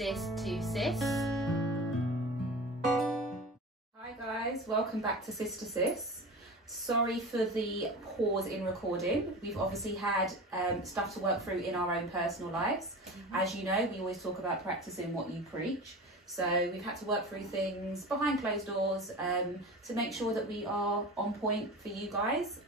sis2sis. Hi guys, welcome back to sis2sis. Sorry for the pause in recording. We've obviously had stuff to work through in our own personal lives. As you know, we always talk about practicing what you preach. So we've had to work through things behind closed doors to make sure that we are on point for you guys.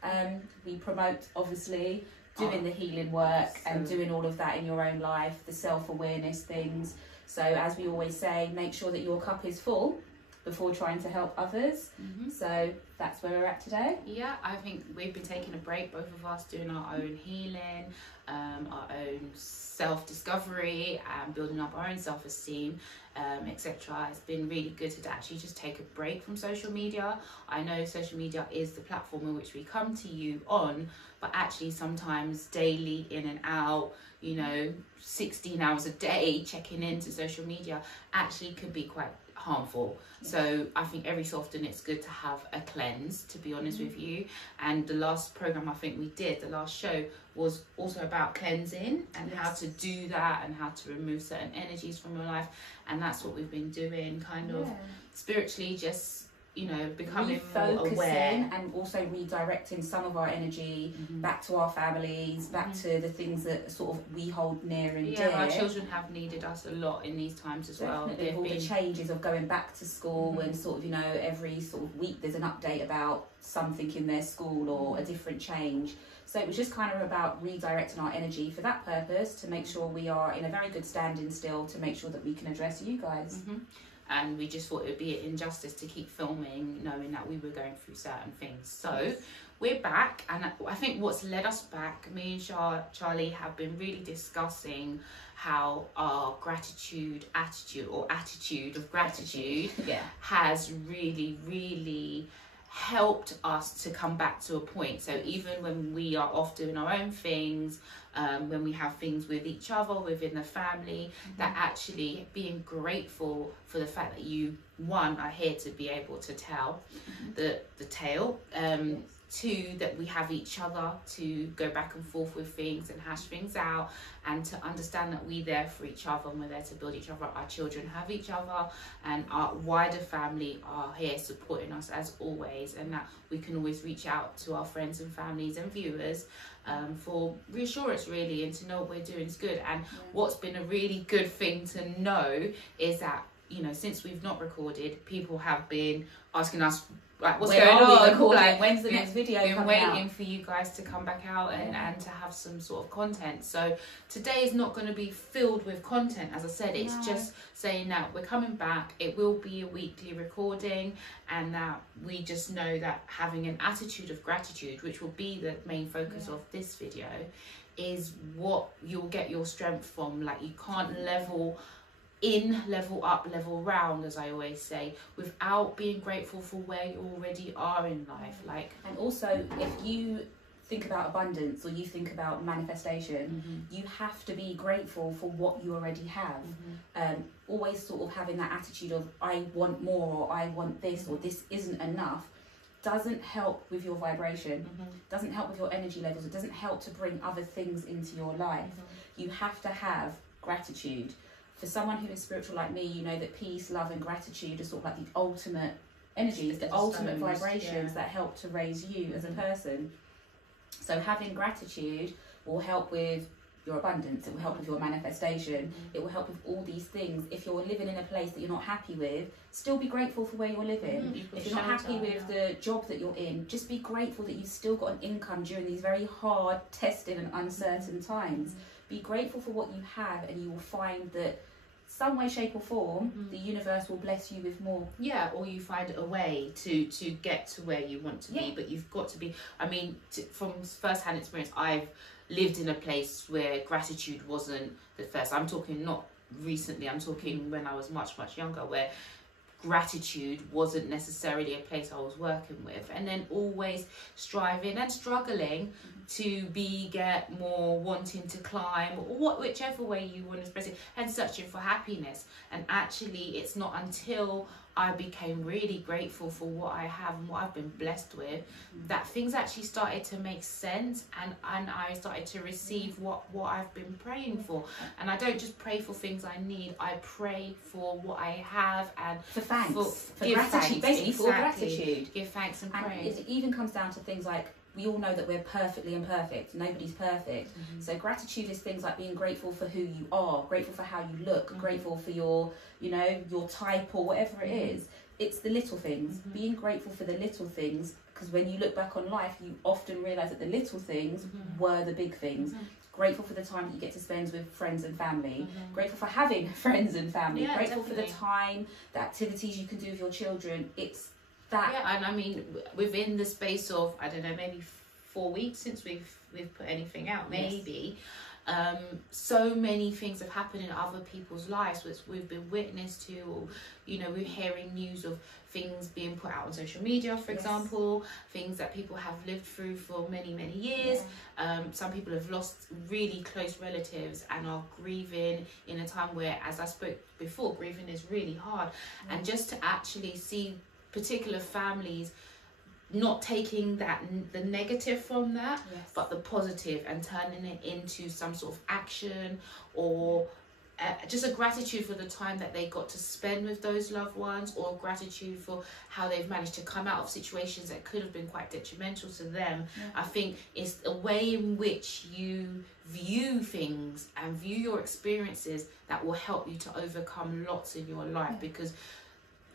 We promote, obviously, doing the healing work and doing all of that in your own life, the self-awareness things. So as we always say, make sure that your cup is full before trying to help others. So that's where we're at today. Yeah, I think we've been taking a break, both of us, doing our own healing, our own self-discovery and building up our own self-esteem, etc. It's been really good to actually just take a break from social media. I know social media is the platform in which we come to you on, but actually sometimes daily in and out, you know, 16 hours a day checking into social media actually could be quite harmful. So I think every so often it's good to have a cleanse, to be honest with you. And the last program I think we did, the last show, was also about cleansing and how to do that and how to remove certain energies from your life. And that's what we've been doing, kind of spiritually, just, you know, becoming more aware and also redirecting some of our energy back to our families, back to the things that sort of we hold near and dear. Our children have needed us a lot in these times as well. They've all the changes of going back to school and sort of, you know, every sort of week there's an update about something in their school or a different change. So it was just kind of about redirecting our energy for that purpose, to make sure we are in a very good standing still, to make sure that we can address you guys. And we just thought it would be an injustice to keep filming knowing that we were going through certain things. So we're back, and I think what's led us back, me and Charlie have been really discussing how our attitude of gratitude has really helped us to come back to a point. So even when we are off doing our own things, when we have things with each other, within the family, that actually being grateful for the fact that you, one, are here to be able to tell the tale, two, that we have each other to go back and forth with things and hash things out, and to understand that we're there for each other and we're there to build each other. Our children have each other, and our wider family are here supporting us as always, and that we can always reach out to our friends and families and viewers for reassurance, really, and to know what we're doing is good. And what's been a really good thing to know is that, you know, since we've not recorded, people have been asking us, like, what's going on? Like, when's the next video coming out? Been waiting for you guys to come back out and to have some sort of content. So today is not going to be filled with content. As I said, it's just saying that we're coming back. It will be a weekly recording, and that we just know that having an attitude of gratitude, which will be the main focus of this video, is what you'll get your strength from. Like, you can't level up, level round, as I always say, without being grateful for where you already are in life. Like, and also, if you think about abundance or you think about manifestation, you have to be grateful for what you already have. Always sort of having that attitude of I want more, or I want this, or this isn't enough, doesn't help with your vibration, doesn't help with your energy levels. It doesn't help to bring other things into your life. You have to have gratitude. For someone who is spiritual like me, you know that peace, love and gratitude are sort of like the ultimate energies, the ultimate vibrations that help to raise you as a person. So having gratitude will help with your abundance, it will help with your manifestation, it will help with all these things. If you're living in a place that you're not happy with, still be grateful for where you're living. If you're not happy with the job that you're in, just be grateful that you've still got an income during these very hard, tested and uncertain times. Be grateful for what you have, and you will find that some way, shape or form, the universe will bless you with more. Yeah, or you find a way to get to where you want to be. But you've got to be, I mean, from first-hand experience, I've lived in a place where gratitude wasn't the first. I'm talking not recently, I'm talking when I was much younger, where gratitude wasn't necessarily a place I was working with, and then always striving and struggling to get more, wanting to climb, or whichever way you want to express it, and searching for happiness. And actually it's not until I became really grateful for what I have and what I've been blessed with, that things actually started to make sense, and I started to receive what I've been praying for. And I don't just pray for things I need, I pray for what I have, and for thanks, for give gratitude, thanks. basically Exactly. for gratitude. Give thanks and And praise. it even comes down to things like, we all know that we're perfectly imperfect. Nobody's perfect. So gratitude is things like being grateful for who you are, grateful for how you look, grateful for your, you know, your type or whatever it is. It's the little things. Being grateful for the little things, because when you look back on life, you often realise that the little things were the big things. Grateful for the time that you get to spend with friends and family. Grateful for having friends and family. Yeah, Grateful definitely. for the time, the activities you can do with your children. It's that. Yeah, and I mean, within the space of, I don't know, maybe 4 weeks since we've put anything out, maybe, so many things have happened in other people's lives which we've been witness to, or, you know, we're hearing news of things being put out on social media, for example, things that people have lived through for many years. Some people have lost really close relatives and are grieving in a time where, as I spoke before, grieving is really hard. And just to actually see particular families not taking the negative from that, but the positive, and turning it into some sort of action, or just a gratitude for the time that they got to spend with those loved ones, or gratitude for how they've managed to come out of situations that could have been quite detrimental to them. I think it's a way in which you view things and view your experiences that will help you to overcome lots in your life, because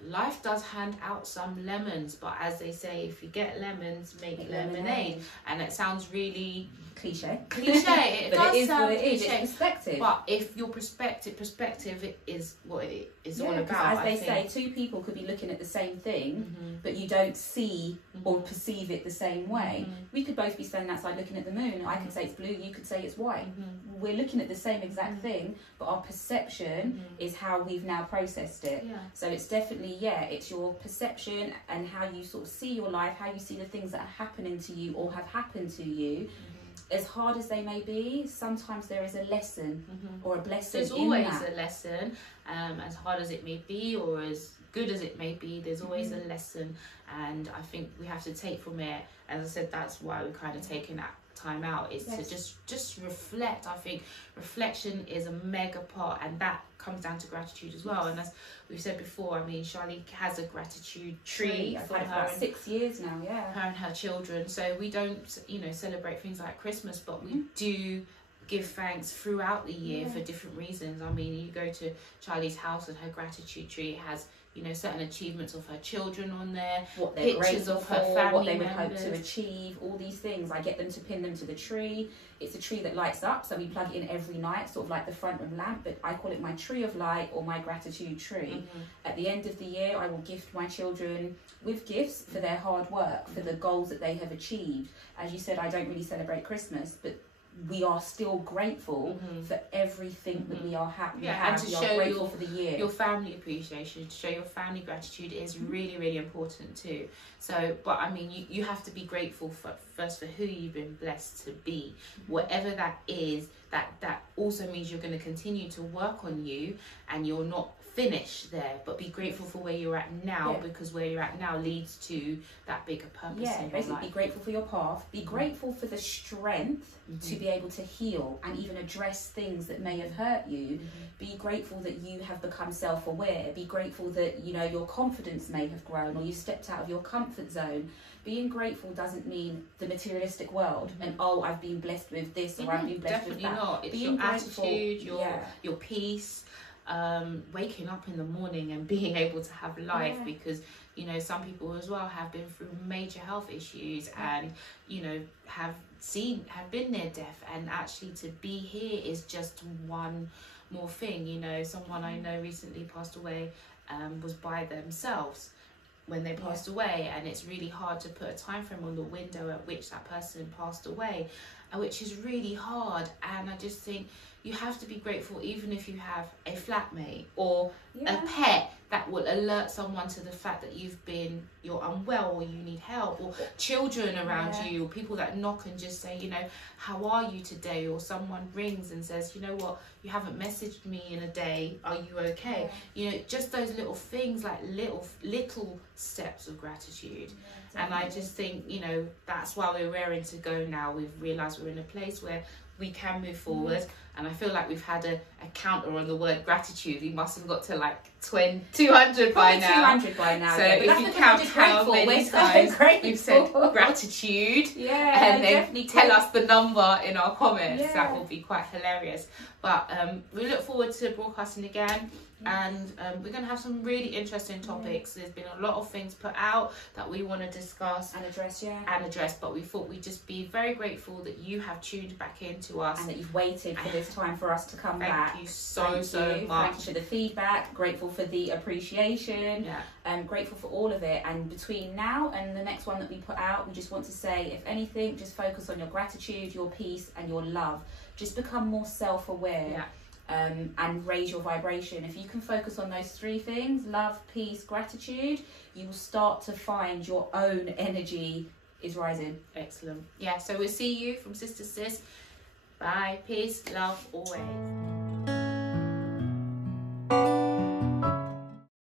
life does hand out some lemons, but as they say, if you get lemons, make lemonade. And it sounds really cliche. It but does it is sound what it is. cliche. It's perspective. But if your perspective it is what it is all 'cause about. as they say, two people could be looking at the same thing, but you don't see or perceive it the same way. We could both be standing outside looking at the moon. I could say it's blue, you could say it's white. We're looking at the same exact thing, but our perception is how we've now processed it. So it's definitely, it's your perception and how you sort of see your life, how you see the things that are happening to you or have happened to you. As hard as they may be, sometimes there is a lesson or a blessing. There's always a lesson, as hard as it may be, or as good as it may be, there's always a lesson. And I think we have to take from it, as I said, that's why we're kind of taking that time out, is to just reflect. I think reflection is a mega part, and that comes down to gratitude as well. And as we've said before, I mean, Charlie has a gratitude tree I've for had it her for 6 years now, her and her children. So we don't, you know, celebrate things like Christmas, but we do give thanks throughout the year for different reasons. I mean, you go to Charlie's house and her gratitude tree has, you know, certain achievements of her children on there, what they're pictures of her for, family what they would members. hope to achieve, all these things. I get them to pin them to the tree. It's a tree that lights up, so we plug it in every night, sort of like the front of a lamp, but I call it my tree of light or my gratitude tree. At the end of the year, I will gift my children with gifts for their hard work, for the goals that they have achieved. As you said, I don't really celebrate Christmas, but we are still grateful for everything that we are happy. And to we are show grateful for the year. Your family appreciation, to show your family gratitude is really important too. So, but I mean, you have to be grateful first for who you've been blessed to be, whatever that is. That also means you're going to continue to work on you, and you're not finished there, but be grateful for where you're at now, because where you're at now leads to that bigger purpose in your life. Be grateful for your path, be grateful for the strength to be able to heal and even address things that may have hurt you. Be grateful that you have become self-aware. Be grateful that, you know, your confidence may have grown, or you stepped out of your comfort zone. Being grateful doesn't mean the materialistic world and I've been blessed with this or I've been blessed with that. Definitely not. It's being your attitude, your peace, waking up in the morning and being able to have life, because, you know, some people as well have been through major health issues and, you know, have been near death, and actually to be here is just one more thing. You know, someone I know recently passed away, was by themselves when they passed away, and it's really hard to put a time frame on the window at which that person passed away, which is really hard. And I just think you have to be grateful, even if you have a flatmate or a pet that will alert someone to the fact that you're unwell, or you need help, or children around you, or people that knock and just say, you know, how are you today? Or someone rings and says, you know what, you haven't messaged me in a day, are you okay? You know, just those little things, like little steps of gratitude. And I just think, you know, that's why we're raring to go now. We've realised we're in a place where we can move forward. And I feel like we've had a counter on the word gratitude. We must have got to like 200 by now. 200 by now. So yeah, if you count how many times we've said gratitude, and then tell us the number in our comments, that will be quite hilarious. But we look forward to broadcasting again. And we're going to have some really interesting topics. There's been a lot of things put out that we want to discuss and address, but we thought we'd just be very grateful that you have tuned back into us and that you've waited for this time for us to come back. Thank you so much. Thank you for the feedback, grateful for the appreciation, grateful for all of it. And between now and the next one that we put out, we just want to say, if anything, just focus on your gratitude, your peace and your love. Just become more self-aware. And raise your vibration. If you can focus on those three things, love, peace, gratitude, you will start to find your own energy is rising. Excellent. Yeah, so we'll see you from Sis2sis. Bye. Peace, love, always.